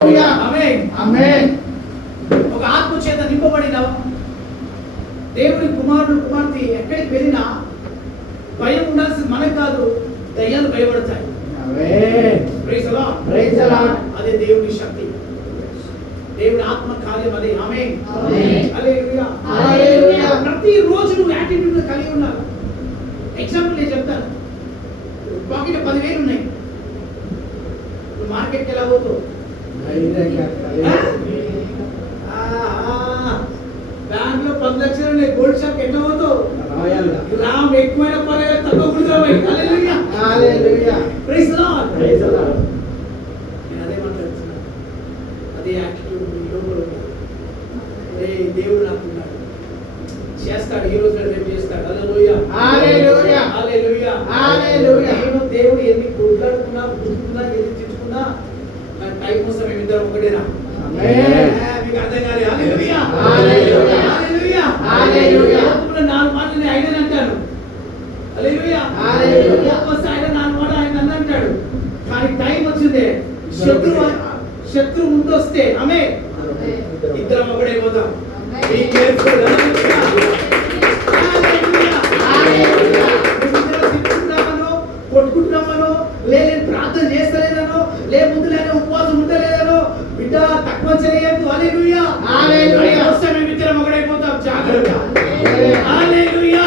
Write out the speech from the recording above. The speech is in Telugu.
ఆమేన్ ఆమేన్. ఒక ఆత్మ చేత నింపబడిన దేవుని కుమారుడు కుమార్తె ఎక్కడికి వెళ్ళినా భయం ఉండాల్సింది మనకు కాదు, దయ్యాలు భయపడతాయి. Amen. Praise the lord. Praise the lord. అదే దేవుని శక్తి, దేవుని ఆత్మ కార్యం అదే. ఆమేన్ ఆమేన్. హల్లెలూయా హల్లెలూయా. ప్రతి రోజు నువ్వు యాటిట్యూడ్ కలిగి ఉండాలి. ఎగ్జాంపుల్ నేను చెప్తాను. పాకెట్ 10,000 ఉన్నాయి, నువ్వు మార్కెట్కి ఎలా పోతావు? బ్యాంక్ లో 10 లక్షలు ఉన్నాయి, గోల్డ్ షాప్ ఎట్లా పోతావు? గ్రామ్ ఎక్కువైన పర్వాలేదు, తక్కువ కుడుతావు. Hallelujah hallelujah. Praise the lord. Praise the lord. నేను అదే మాట్లాడుతున్నాను, అదే యాటిట్యూడ్ మీలో కూడా ఉండాలి. అరే దేవుడు నాకు ఉన్నాడు, చేస్తాడు, ఈ రోజు రేపు చేస్తాడు. హల్లెలూయా హల్లెలూయా. హల్లెలూయా హల్లెలూయా. నేను దేవుడు ఎన్ని కొట్లాడుకున్నా గుర్తుకున్నా ఎన్ని తెచ్చుకున్నా నా టైం కోసం మేమిద్దరం ఒకటేనా? ఆమేన్. మీకు అర్థం కాలే? హల్లెలూయా హల్లెలూయా. హల్లెలూయా హల్లెలూయా. లోపల 4 మాటలు నేను ఆయన అంటాను. హల్లెలూయా హల్లెలూయా. లోపల ఆయన 4 మాటలు ఆయన నన్ను అంటాడు. కానీ టైం వచ్చిందే, శత్రువు ముందు వస్తే ఆమేన్ ఇద్దరం ఒకటే పోతాం. Be careful. కొట్టుకుంటున్నామనో, లేదు ప్రార్థన చేస్తలేదనో, లే ముందు లేని ఉపవాసం ఉండలేదనో, బిడ్డ తక్కువ చేయొద్దు. హల్లెలూయా హల్లెలూయా. వస్తే మేము ఇద్దరం ఒకటైపోతాం. జాగ్రత్త. హల్లెలూయా